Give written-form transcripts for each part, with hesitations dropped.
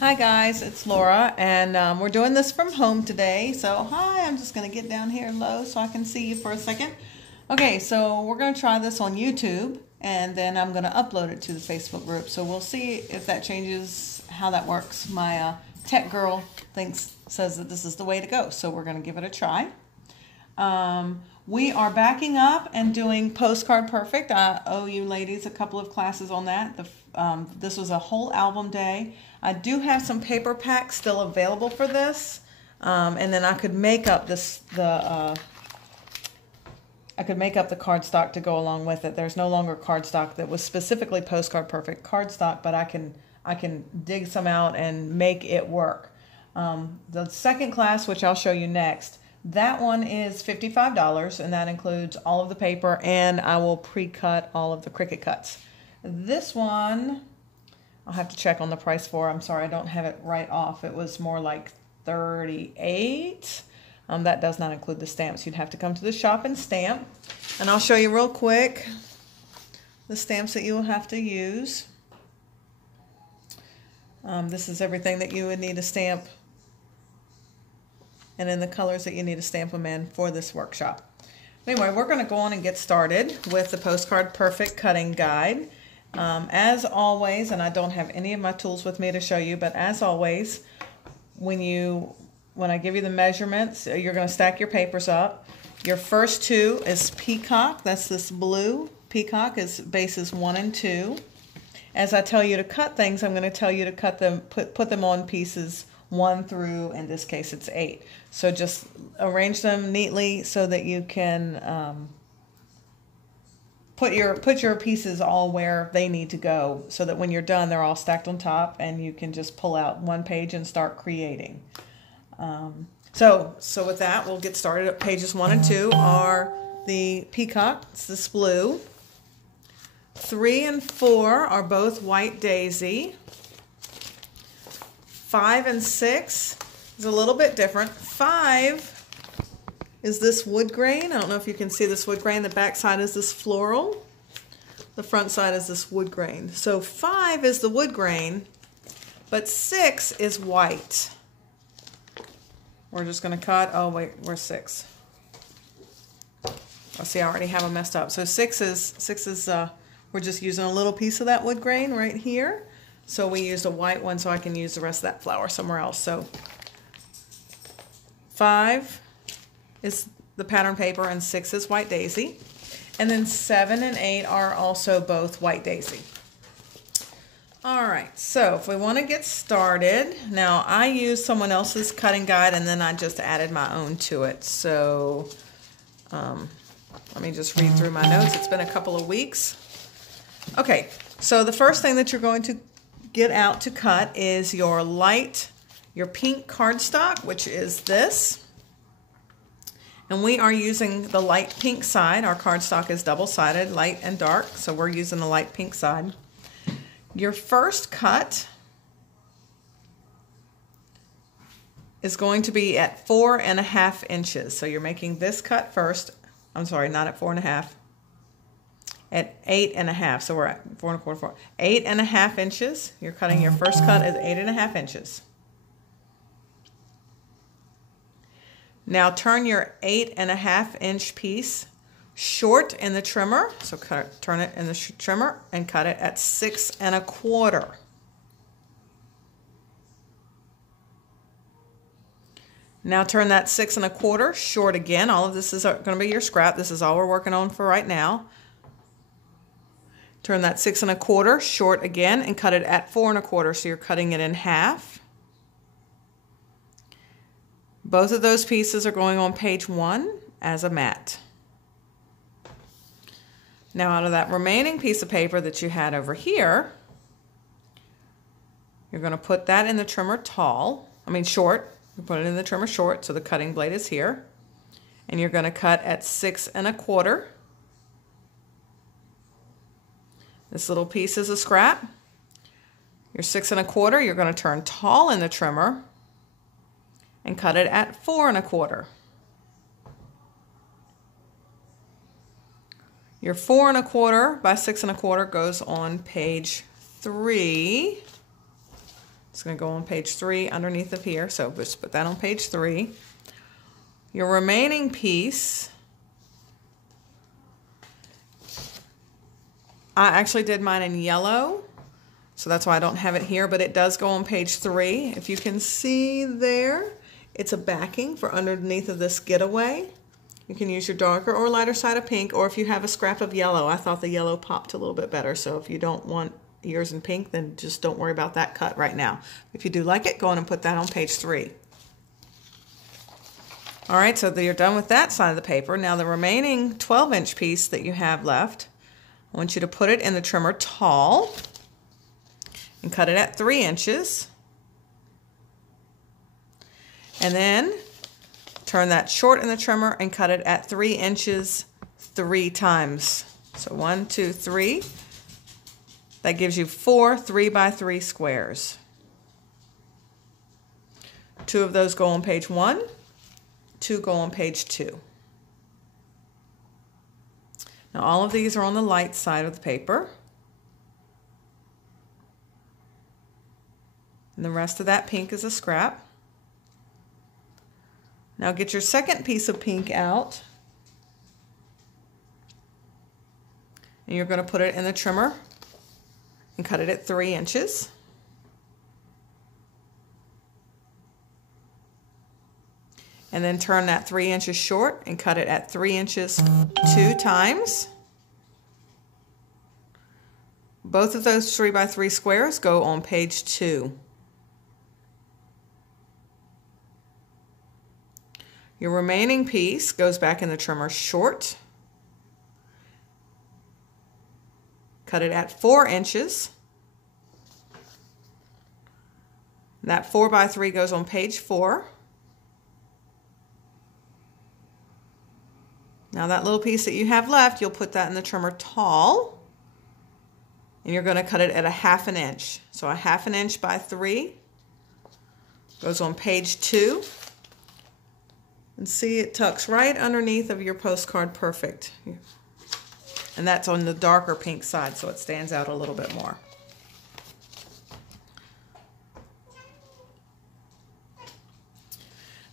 Hi guys, it's Laura, and we're doing this from home today. So hi, I'm just going to get down here low so I can see you for a second. Okay, so we're going to try this on YouTube, and then I'm going to upload it to the Facebook group. So we'll see if that changes, how that works. My tech girl says that this is the way to go, so we're going to give it a try. We are backing up and doing Postcard Perfect. I owe you ladies a couple of classes on that. This was a whole album day. I do have some paper packs still available for this, and then I could make up the cardstock to go along with it. There's no longer cardstock that was specifically Postcard Perfect cardstock, but I can dig some out and make it work. The second class, which I'll show you next, that one is $55, and that includes all of the paper, and I will pre-cut all of the Cricut cuts. This one, I'll have to check on the price for. I'm sorry, I don't have it right off. It was more like $38. That does not include the stamps. You'd have to come to the shop and stamp. And I'll show you real quick the stamps that you will have to use. This is everything that you would need to stamp, and in the colors that you need to stamp them in for this workshop. Anyway, we're going to go on and get started with the Postcard Perfect cutting guide. As always, and I don't have any of my tools with me to show you, but as always, when I give you the measurements, you're going to stack your papers up. Your first two is peacock. That's this blue. Peacock is bases 1 and 2. As I tell you to cut things, I'm going to tell you to cut them, put them on pieces 1 through, in this case, it's 8. So just arrange them neatly so that you can put your pieces all where they need to go, so that when you're done, they're all stacked on top, and you can just pull out one page and start creating. So with that, we'll get started. Pages 1 and 2 are the peacock. It's this blue. 3 and 4 are both white daisy. 5 and 6 is a little bit different. 5 is this wood grain. I don't know if you can see this wood grain. The back side is this floral. The front side is this wood grain. So 5 is the wood grain, but 6 is white. We're just going to cut. Oh, wait, where's 6? Oh, see, I already have them messed up. So 6 is we're just using a little piece of that wood grain right here. So we used a white one, so I can use the rest of that flower somewhere else. So 5 is the pattern paper, and 6 is white daisy. And then 7 and 8 are also both white daisy. All right, so if we want to get started, now I used someone else's cutting guide, and then I just added my own to it. So let me just read through my notes. It's been a couple of weeks. Okay, so the first thing that you're going to get out to cut is your pink cardstock, which is this. And we are using the light pink side. Our cardstock is double-sided, light and dark, so we're using the light pink side. Your first cut is going to be at 4.5 inches. So you're making this cut first. I'm sorry, not at 4.5. At 8.5. So we're at 4 1/4, 4. 8.5 inches. You're cutting your first cut at 8.5 inches. Now turn your 8.5 inch piece short in the trimmer. So turn it in the trimmer and cut it at 6 1/4. Now turn that 6 1/4 short again. All of this is going to be your scrap. This is all we're working on for right now. Turn that 6 1/4 short again and cut it at 4 1/4. So you're cutting it in half. Both of those pieces are going on page 1 as a mat. Now out of that remaining piece of paper that you had over here, you're going to put that in the trimmer short. You put it in the trimmer short, so the cutting blade is here. And you're going to cut at 6 1/4. This little piece is a scrap. Your 6 1/4, you're going to turn tall in the trimmer and cut it at 4 1/4. Your 4 1/4 by 6 1/4 goes on page 3. It's going to go on page 3 underneath of here. So just put that on page 3. Your remaining piece, I actually did mine in yellow, so that's why I don't have it here, but it does go on page 3. If you can see there, it's a backing for underneath of this getaway. You can use your darker or lighter side of pink, or if you have a scrap of yellow. I thought the yellow popped a little bit better, so if you don't want yours in pink, then just don't worry about that cut right now. If you do like it, go on and put that on page 3. All right, so you're done with that side of the paper. Now the remaining 12-inch piece that you have left, I want you to put it in the trimmer tall and cut it at 3 inches. And then turn that short in the trimmer and cut it at 3 inches 3 times. So 1, 2, 3. That gives you 4 3x3 squares. 2 of those go on page 1. 2 go on page 2. Now all of these are on the light side of the paper. And the rest of that pink is a scrap. Now get your second piece of pink out. And you're going to put it in the trimmer and cut it at 3 inches. And then turn that 3 inches short and cut it at 3 inches 2 times. Both of those 3x3 squares go on page 2. Your remaining piece goes back in the trimmer short. Cut it at 4 inches. That 4x3 goes on page 4. Now that little piece that you have left, you'll put that in the trimmer tall, and you're going to cut it at a 1/2 inch. So a 1/2 inch by 3 goes on page 2. And see, it tucks right underneath of your Postcard Perfect. And that's on the darker pink side, so it stands out a little bit more.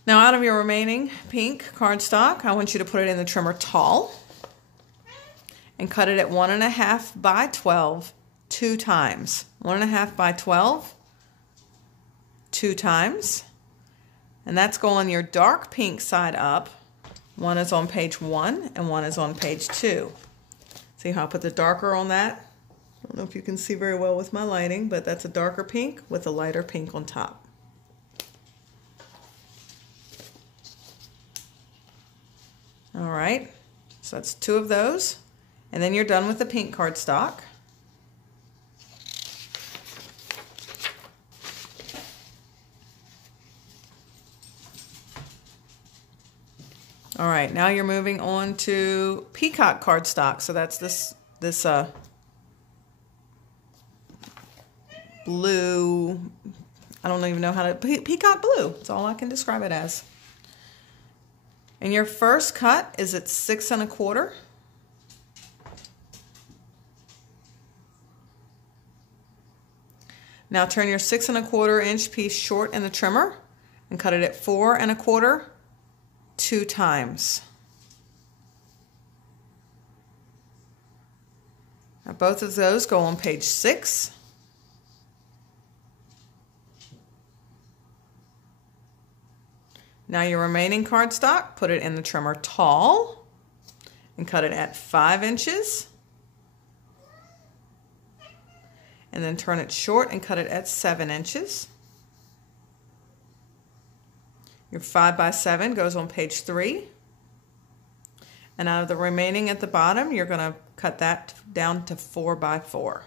Now out of your remaining pink cardstock, I want you to put it in the trimmer tall and cut it at 1.5 by 12 2 times. 1.5 by 12 2 times. And that's going your dark pink side up. One is on page 1 and one is on page 2. See how I put the darker on that? I don't know if you can see very well with my lighting, but that's a darker pink with a lighter pink on top. All right, so that's 2 of those. And then you're done with the pink cardstock. All right, now you're moving on to peacock cardstock. So that's this blue, I don't even know how to, peacock blue. That's all I can describe it as. And your first cut is at 6 1/4. Now turn your 6 1/4 inch piece short in the trimmer and cut it at 4 1/4 2 times. Now both of those go on page 6. Now your remaining cardstock, put it in the trimmer tall and cut it at 5 inches. And then turn it short and cut it at 7 inches. Your 5 by 7 goes on page 3. And out of the remaining at the bottom, you're going to cut that down to 4 by 4.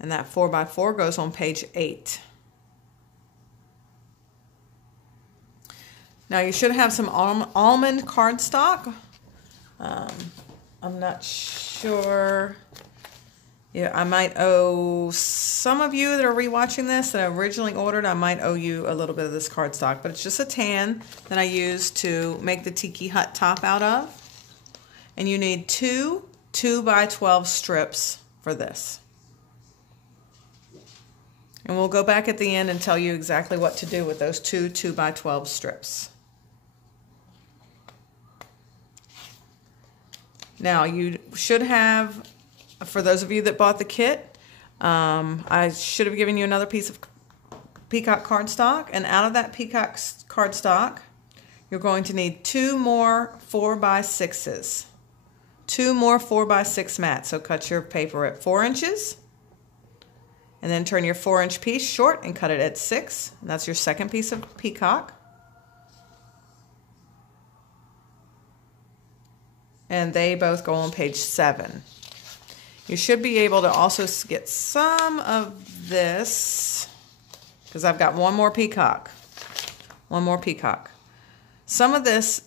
And that 4 by 4 goes on page 8. Now you should have some almond cardstock. I'm not sure. Yeah, I might owe some of you that are rewatching this that I originally ordered, I might owe you a little bit of this cardstock, but it's just a tan that I used to make the Tiki Hut top out of. And you need 2 2 by 12 strips for this. And we'll go back at the end and tell you exactly what to do with those two 2x12 strips. Now you should have, for those of you that bought the kit, I should have given you another piece of peacock cardstock, and out of that peacock cardstock, you're going to need 2 more 4x6s. 2 more 4x6 mats. So cut your paper at 4 inches, and then turn your 4-inch piece short and cut it at 6. And that's your second piece of peacock. And they both go on page 7. You should be able to also get some of this, because I've got one more peacock. One more peacock. Some of this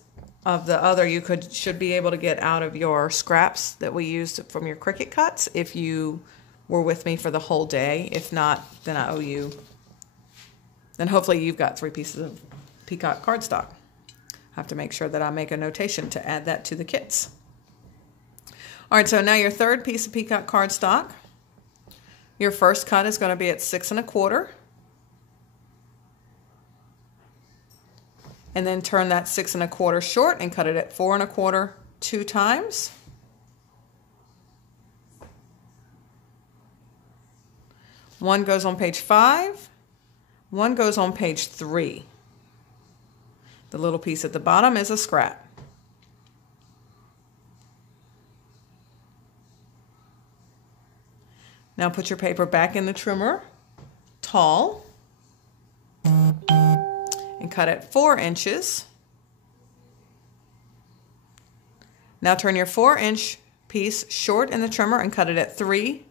of the other you should be able to get out of your scraps that we used from your Cricut cuts if you were with me for the whole day. If not, then I owe you. Then hopefully you've got 3 pieces of peacock cardstock. I have to make sure that I make a notation to add that to the kits. All right, so now your third piece of peacock cardstock. Your first cut is going to be at 6 1/4. And then turn that 6 1/4 short and cut it at 4 1/4 2 times. One goes on page 5. One goes on page 3. The little piece at the bottom is a scrap. Now put your paper back in the trimmer, tall, and cut at 4 inches. Now turn your 4-inch piece short in the trimmer and cut it at 3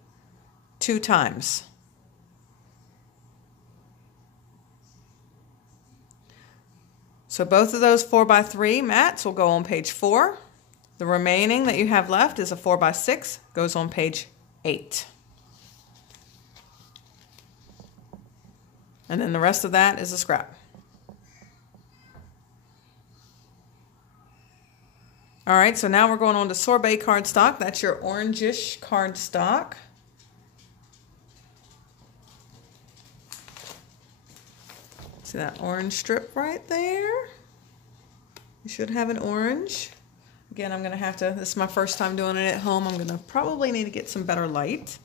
2 times. So both of those 4x3 mats will go on page 4. The remaining that you have left is a 4x6, goes on page 8. And then the rest of that is a scrap. All right, so now we're going on to sorbet cardstock. That's your orangish cardstock. See that orange strip right there? You should have an orange. Again, I'm gonna have to, this is my first time doing it at home. I'm gonna probably need to get some better light.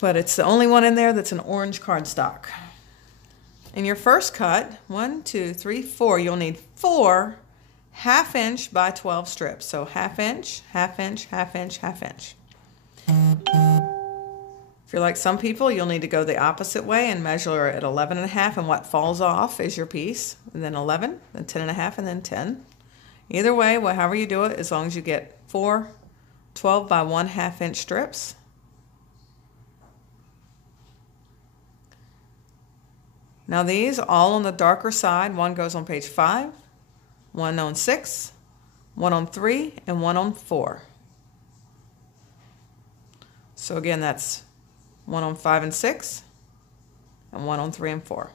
But it's the only one in there that's an orange cardstock. In your first cut, 1, 2, 3, 4, you'll need 4 1/2 by 12 strips. So 1/2 inch, 1/2 inch, 1/2 inch, 1/2 inch. If you're like some people, you'll need to go the opposite way and measure at 11 1/2, and what falls off is your piece, and then 11, then 10 1/2, and then 10. Either way, however you do it, as long as you get 4 12 by 1/2 inch strips. Now these all on the darker side. One goes on page 5, one on 6, one on 3, and one on 4. So again, that's one on 5 and 6, and one on 3 and 4.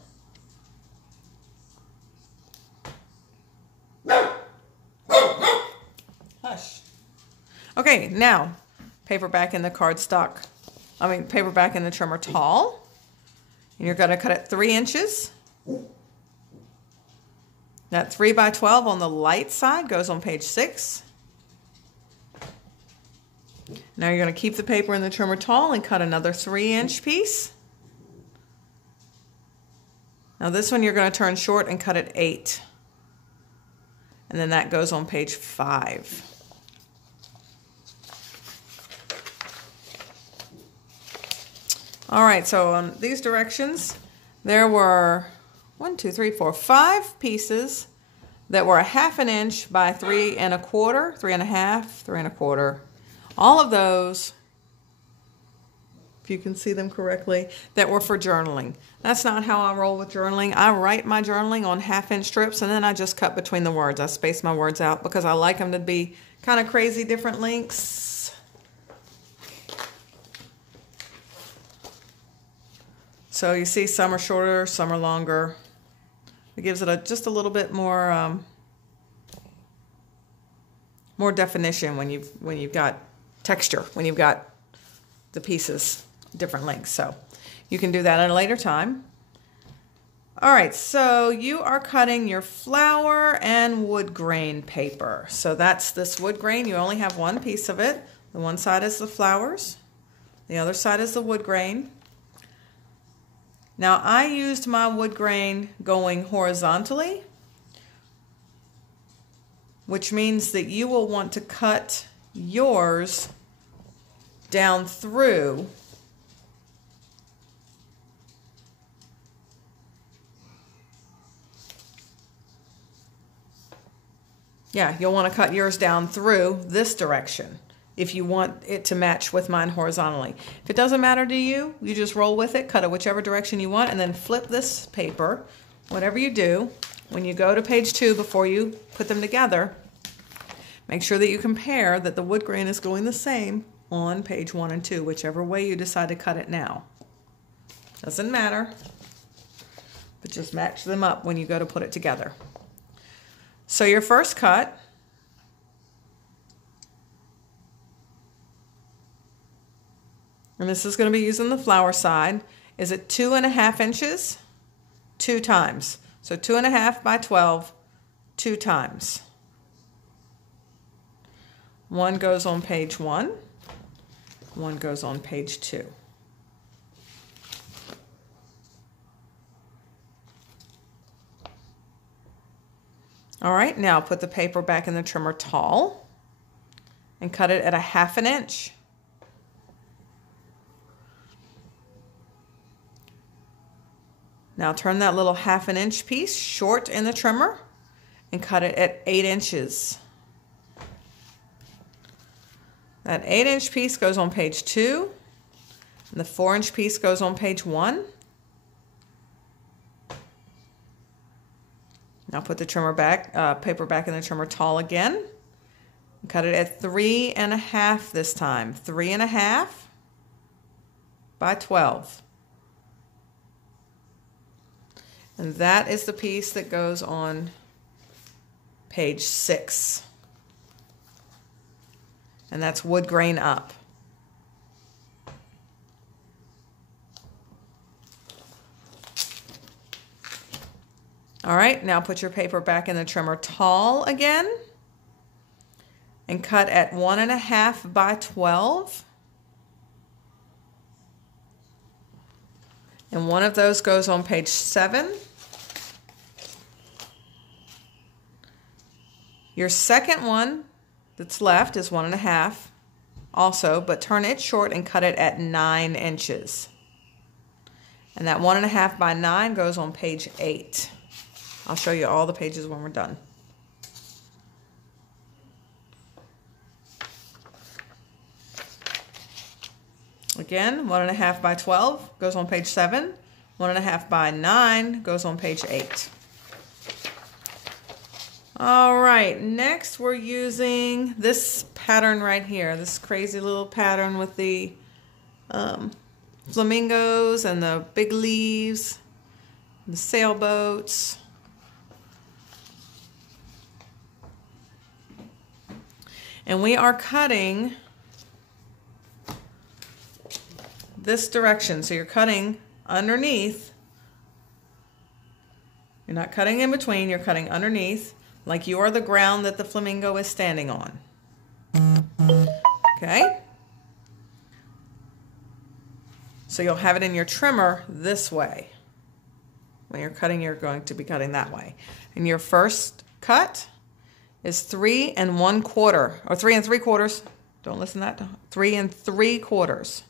Hush. Okay, now paper back in the cardstock. Paper back in the trimmer tall. And you're going to cut it 3 inches. That 3x12 on the light side goes on page 6. Now you're going to keep the paper in the trimmer tall and cut another 3-inch piece. Now this one you're going to turn short and cut it 8. And then that goes on page 5. All right, so on these directions, there were 1, 2, 3, 4, 5 pieces that were 1/2 inch by 3 1/4, 3 1/2, 3 1/4. All of those, if you can see them correctly, that were for journaling. That's not how I roll with journaling. I write my journaling on 1/2 inch strips, and then I just cut between the words. I space my words out because I like them to be kind of crazy different lengths. So you see some are shorter, some are longer. It gives it just a little bit more more definition when you've got texture, when you've got the pieces different lengths. So You can do that at a later time. All right, so you are cutting your flower and wood grain paper. So that's this wood grain. You only have one piece of it. The one side is the flowers. The other side is the wood grain. Now I used my wood grain going horizontally, which means that you will want to cut yours down through you'll want to cut yours down through this direction if you want it to match with mine horizontally. If it doesn't matter to you, you just roll with it, cut it whichever direction you want, and then flip this paper. Whatever you do, when you go to page 2 before you put them together, make sure that you compare that the wood grain is going the same on page 1 and 2, whichever way you decide to cut it now. Doesn't matter, but just match them up when you go to put it together. So your first cut, and this is going to be using the flower side, is at 2.5 inches, 2 times. So 2.5 by 12, 2 times. One goes on page 1, one goes on page 2. All right, now put the paper back in the trimmer tall and cut it at 1/2 inch. Now turn that little 1/2 inch piece short in the trimmer and cut it at 8 inches. That 8-inch piece goes on page 2, and the 4-inch piece goes on page 1. Now put the trimmer back, paper back in the trimmer tall again. And cut it at 3.5 this time. 3.5 by 12. And that is the piece that goes on page 6. And that's wood grain up. All right, now put your paper back in the trimmer tall again and cut at 1.5 by 12. And one of those goes on page 7. Your second one that's left is 1.5 also, but turn it short and cut it at 9 inches. And that 1.5 by 9 goes on page 8. I'll show you all the pages when we're done. Again, 1.5 by 12 goes on page 7. 1.5 by 9 goes on page 8. All right, next we're using this pattern right here, this crazy little pattern with the flamingos and the big leaves, the sailboats. And we are cutting this direction. So you're cutting underneath. You're not cutting in between, you're cutting underneath, like you are the ground that the flamingo is standing on. Okay? So you'll have it in your trimmer this way. When you're cutting, you're going to be cutting that way. And your first cut is 3 1/4 or 3 3/4. Don't listen to that. 3 3/4.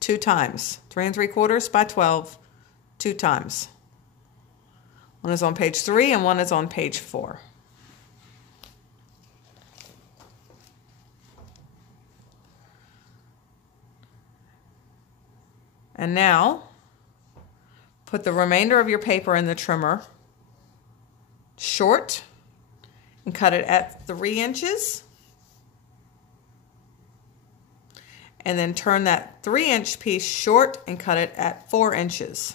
2 times. 3 3/4 by 12. 2 times. One is on page 3 and one is on page 4. And now put the remainder of your paper in the trimmer short and cut it at 3 inches. And then turn that 3-inch piece short and cut it at 4 inches.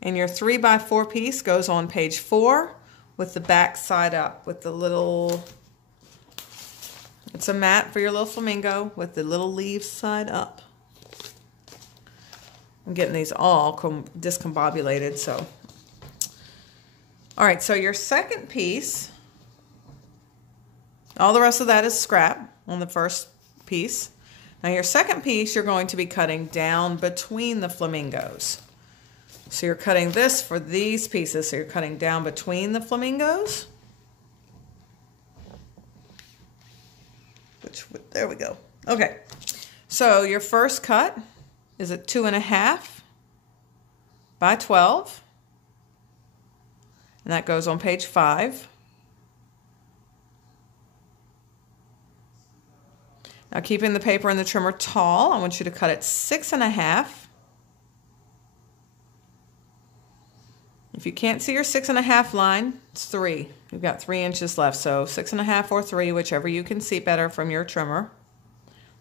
And your 3 by 4 piece goes on page 4 with the back side up with the little, it's a mat for your little flamingo with the little leaves side up. I'm getting these all discombobulated, so. All right, so your second piece, all the rest of that is scrap on the first piece. Now your second piece, you're going to be cutting down between the flamingos. So you're cutting this for these pieces, so you're cutting down between the flamingos. There we go. Okay, so your first cut is at 2.5 by 12, and that goes on page 5. Now keeping the paper and the trimmer tall, I want you to cut it 6.5. If you can't see your 6.5 line, it's 3. You've got 3 inches left, so 6.5 or 3, whichever you can see better from your trimmer.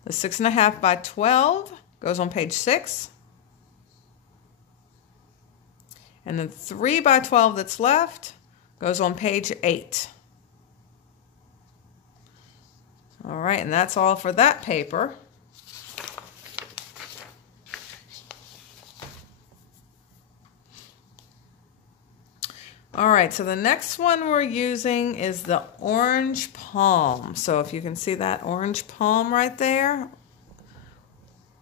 The 6.5 by 12 goes on page 6. And the 3 by 12 that's left goes on page 8. All right, and that's all for that paper. All right, so the next one we're using is the orange palm. So if you can see that orange palm right there,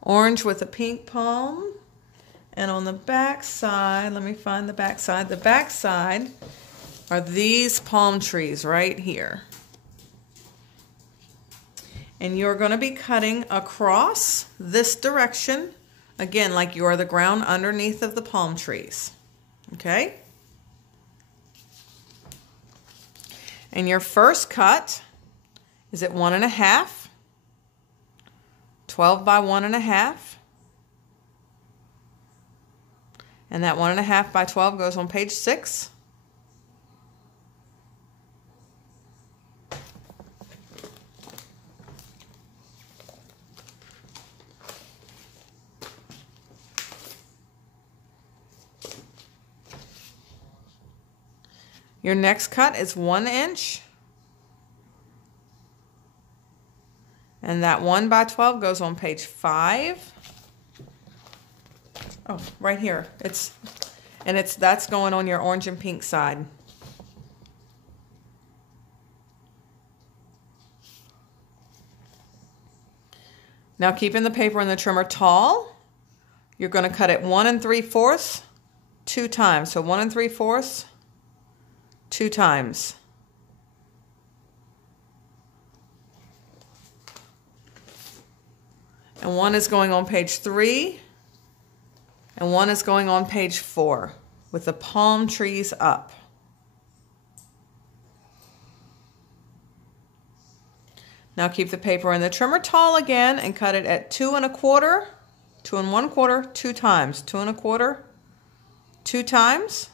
orange with a pink palm. And on the back side, let me find the back side. The back side are these palm trees right here. And you're going to be cutting across this direction, again, like you are the ground underneath of the palm trees. Okay? And your first cut is at 1.5, 12 by 1.5. And that 1.5 by 12 goes on page 6. Your next cut is 1 inch. And that 1 by 12 goes on page 5. Oh, right here. That's going on your orange and pink side. Now keeping the paper and the trimmer tall, you're going to cut it 1 3/4 2 times. So 1 3/4 2 times. And 1 is going on page 3, and 1 is going on page 4 with the palm trees up. Now keep the paper and the trimmer tall again and cut it at 2 1/4, 2 1/4, 2 times, 2 1/4, 2 times.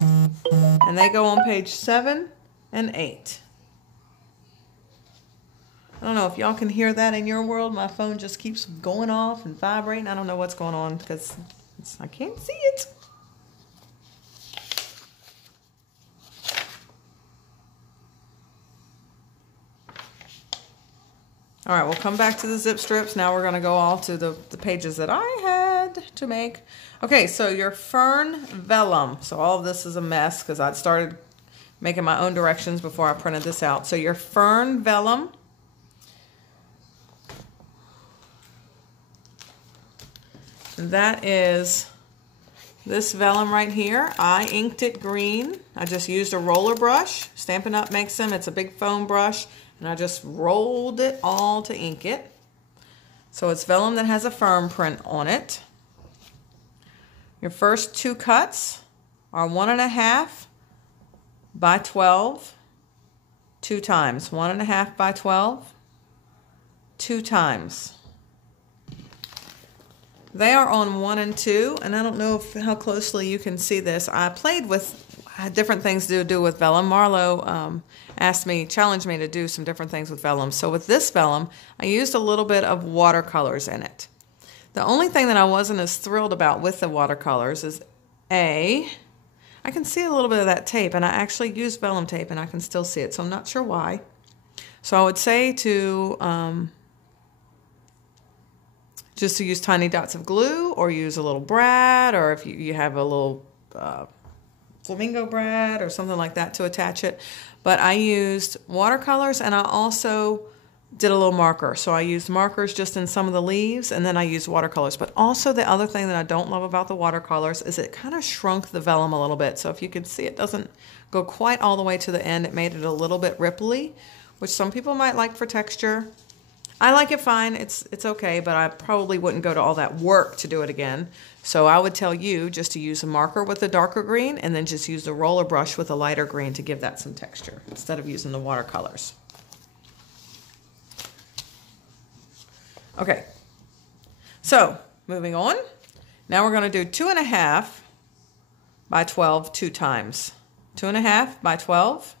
And they go on page 7 and 8. I don't know if y'all can hear that in your world. My phone just keeps going off and vibrating. I don't know what's going on because I can't see it. All right, we'll come back to the zip strips. Now we're going to go all to the pages that I had to make. Okay, so your fern vellum. So all of this is a mess because I started making my own directions before I printed this out. So your fern vellum. That is this vellum right here. I inked it green. I just used a roller brush. Stampin' Up! Makes them. It's a big foam brush. And I just rolled it all to ink it. So it's vellum that has a firm print on it. Your first 2 cuts are 1 1/2 by 12 2 times. 1 1/2 by 12 2 times. They are on 1 and 2, and I don't know how closely you can see this. I played with different things to do with vellum. Marlo challenged me to do some different things with vellum. So with this vellum, I used a little bit of watercolors in it. The only thing that I wasn't as thrilled about with the watercolors is I can see a little bit of that tape, and I actually used vellum tape, and I can still see it, so I'm not sure why. So I would say to just to use tiny dots of glue, or use a little brad, or if you have a little flamingo brad or something like that to attach it. But I used watercolors, and I also did a little marker. So I used markers just in some of the leaves, and then I used watercolors. But also the other thing that I don't love about the watercolors is it kind of shrunk the vellum a little bit. So if you can see, it doesn't go quite all the way to the end. It made it a little bit ripply, which some people might like for texture. I like it fine. It's okay, but I probably wouldn't go to all that work to do it again. So I would tell you just to use a marker with a darker green, and then just use the roller brush with a lighter green to give that some texture instead of using the watercolors. Okay, so moving on. Now we're going to do 2.5 by 12 2 times. 2.5 by 12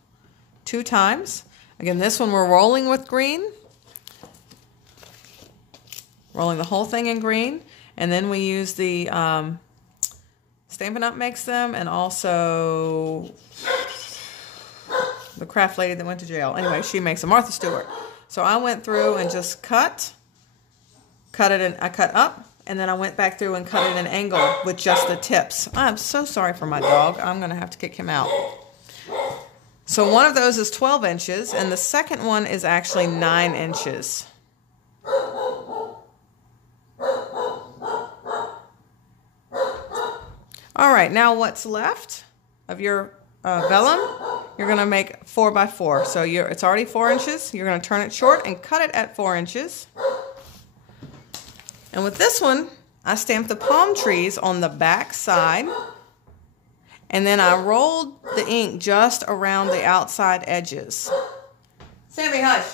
2 times. Again, this one we're rolling with green. Rolling the whole thing in green. And then we use the Stampin' Up! Makes them, and also the craft lady that went to jail. Anyway, she makes them, Martha Stewart. So I went through and just cut it, and I cut up, and then I went back through and cut it an angle with just the tips. I'm so sorry for my dog. I'm going to have to kick him out. So one of those is 12 inches, and the second one is actually 9 inches. All right, now what's left of your vellum, you're going to make 4 by 4. So it's already 4 inches. You're going to turn it short and cut it at 4 inches. And with this one, I stamped the palm trees on the back side, and then I rolled the ink just around the outside edges. Sammy, hush.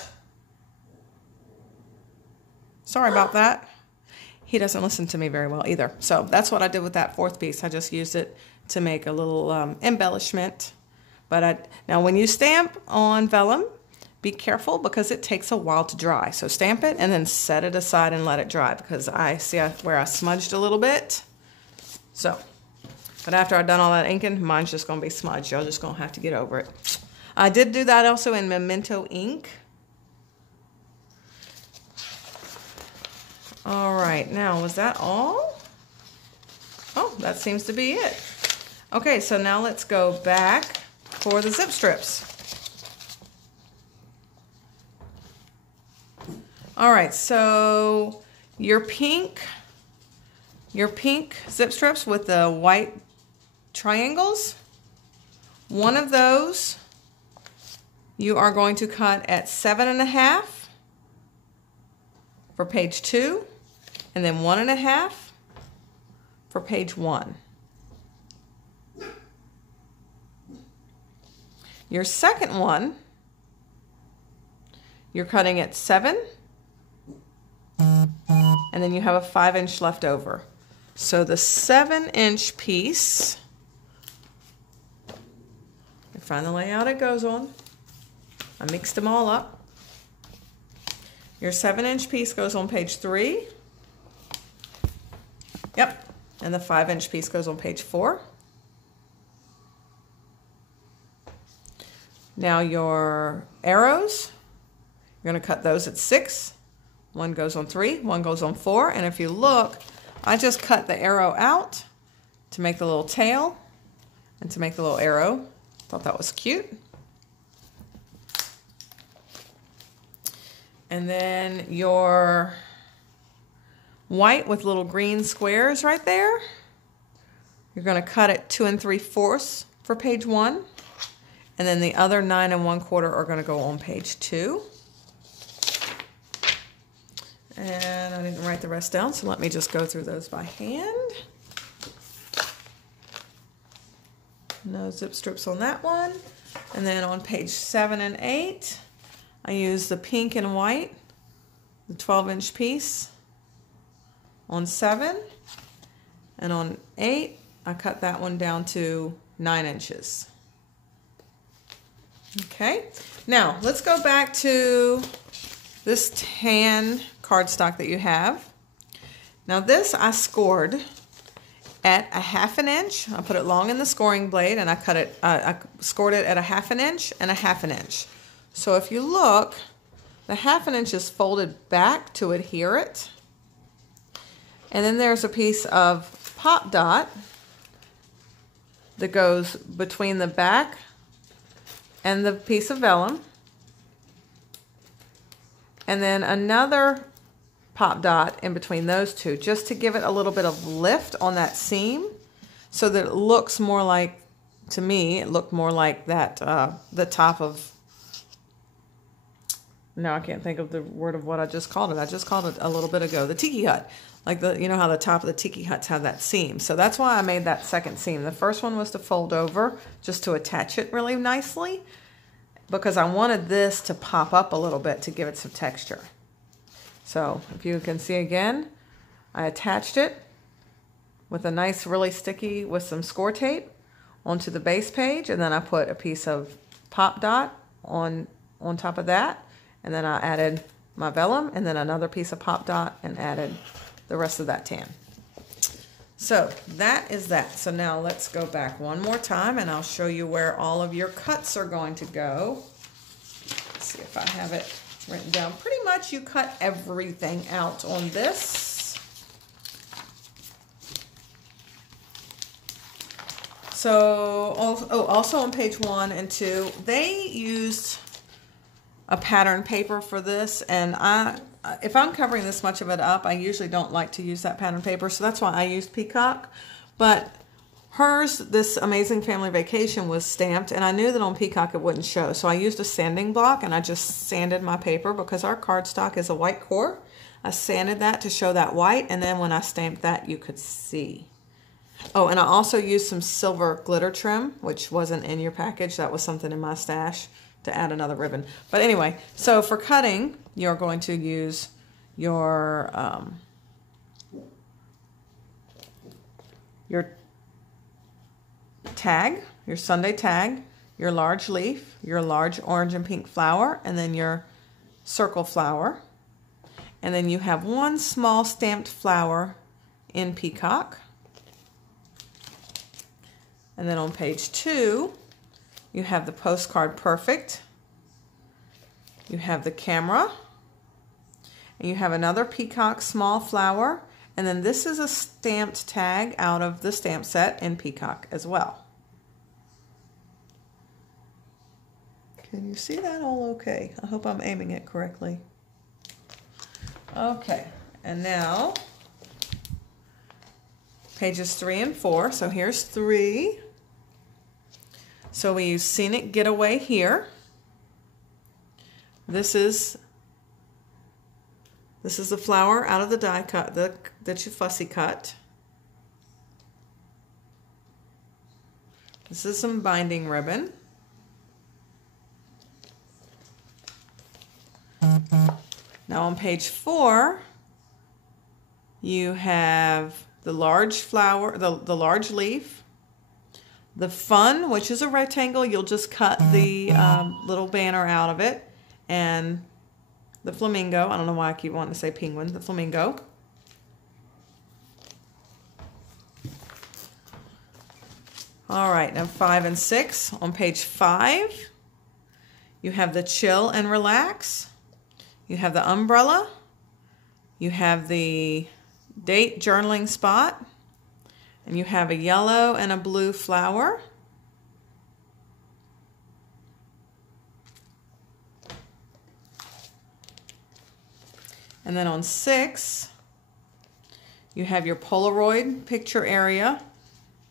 Sorry about that. He doesn't listen to me very well either. So that's what I did with that 4th piece. I just used it to make a little embellishment. But now when you stamp on vellum, be careful because it takes a while to dry. So stamp it and then set it aside and let it dry, because I see where I smudged a little bit. So, but after I've done all that inking, mine's just going to be smudged. Y'all just going to have to get over it. I did do that also in Memento ink. All right, now was that all? Oh, that seems to be it. Okay, so now let's go back for the zip strips. All right, so your pink zip strips with the white triangles, one of those you are going to cut at 7.5 for page 2, and then 1.5 for page 1. Your second one, you're cutting at 7, and then you have a 5-inch left over. So the 7-inch piece, I find the layout it goes on. I mixed them all up. Your 7-inch piece goes on page 3. Yep. And the 5-inch piece goes on page 4. Now your arrows, you're going to cut those at 6. One goes on 3, one goes on 4. And if you look, I just cut the arrow out to make the little tail and to make the little arrow. Thought that was cute. And then your white with little green squares right there, you're going to cut it 2 3/4 for page 1. And then the other 9 1/4 are going to go on page 2. And I didn't write the rest down, so let me just go through those by hand. No zip strips on that one. And then on page 7 and 8, I use the pink and white, the 12-inch piece on 7. And on 8, I cut that one down to 9 inches. Okay, now let's go back to this tan cardstock that you have. Now this I scored at 1/2 inch. I put it long in the scoring blade, and I cut it. I scored it at 1/2 inch and 1/2 inch. So if you look, the 1/2 inch is folded back to adhere it, And then there's a piece of Pop Dot that goes between the back and the piece of vellum. And then another Pop Dot in between those two, just to give it a little bit of lift on that seam so that it looks more like, to me, it looked more like that, the top of, no, I can't think of the word of what I just called it. I just called it a little bit ago, the tiki hut. Like you know how the top of the tiki huts have that seam. So that's why I made that second seam. The first one was to fold over just to attach it really nicely, because I wanted this to pop up a little bit to give it some texture. So if you can see again, I attached it with a nice, really sticky, with some score tape onto the base page, and then I put a piece of Pop Dot on top of that, and then I added my vellum, and then another piece of Pop Dot, and added the rest of that tan. So that is that. So now let's go back one more time, and I'll show you where all of your cuts are going to go. Let's see if I have it written down. Pretty much you cut everything out on this. So also on page 1 and 2, they used a pattern paper for this, and if I'm covering this much of it up, I usually don't like to use that pattern paper, so that's why I used Peacock. But hers, this Amazing Family Vacation, was stamped, and I knew that on Peacock it wouldn't show, so I used a sanding block, and I just sanded my paper because our cardstock is a white core. I sanded that to show that white, and then when I stamped that, you could see. Oh, and I also used some silver glitter trim, which wasn't in your package. That was something in my stash to add another ribbon. But anyway, so for cutting, you're going to use your tag, your Sunday tag, your large leaf, your large orange and pink flower, and then your circle flower. And then you have one small stamped flower in Peacock. And then on page 2, you have the Postcard Perfect. You have the camera. And you have another Peacock small flower. And then this is a stamped tag out of the stamp set in Peacock as well. Can you see that all okay? I hope I'm aiming it correctly. Okay, and now pages 3 and 4. So here's 3. So we use Scenic Getaway here. This is the flower out of the die cut that you fussy cut. This is some binding ribbon. Now on page 4, you have the large flower, the large leaf, the fun, which is a rectangle. You'll just cut the little banner out of it, and the flamingo. I don't know why I keep wanting to say penguin. The flamingo. All right, now 5 and 6. On page 5, you have the chill and relax. You have the umbrella. You have the date journaling spot. And you have a yellow and a blue flower. And then on 6, you have your Polaroid picture area.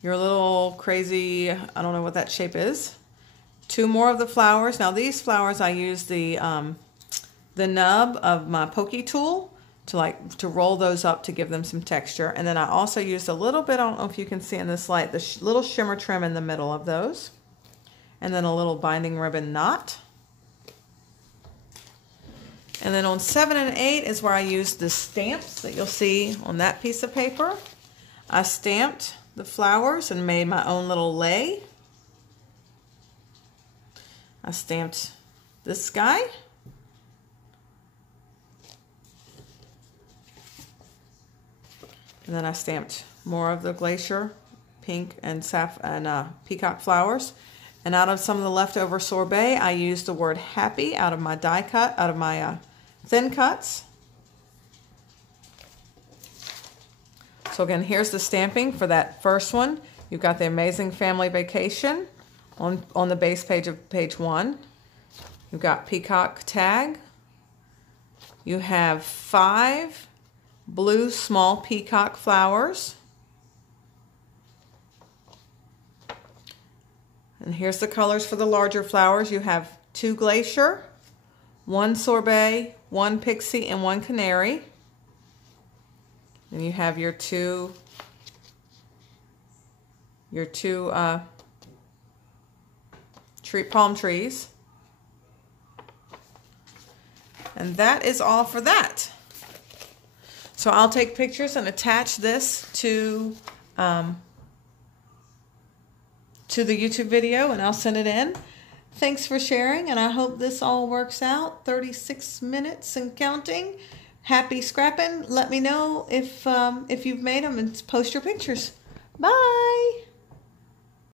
Your little crazy, I don't know what that shape is. 2 more of the flowers. Now these flowers, I use the nub of my pokey tool to roll those up to give them some texture. And then I also used a little bit, I don't know if you can see in this light, the little shimmer trim in the middle of those. And then a little binding ribbon knot. And then on 7 and 8 is where I used the stamps that you'll see on that piece of paper. I stamped the flowers and made my own little lei. I stamped this guy. And then I stamped more of the glacier pink and peacock flowers. And out of some of the leftover sorbet, I used the word happy out of my die cut, out of my thin cuts. So again, here's the stamping for that first one. You've got the Amazing Family Vacation on the base page of page 1. You've got peacock tag. You have 5 blue small peacock flowers. And here's the colors for the larger flowers. You have 2 glacier, 1 sorbet, 1 pixie, and 1 canary. And you have your two palm trees. And that is all for that. So I'll take pictures and attach this to the YouTube video, and I'll send it in. Thanks for sharing, and I hope this all works out. 36 minutes and counting. Happy scrapping. Let me know if you've made them and post your pictures. Bye.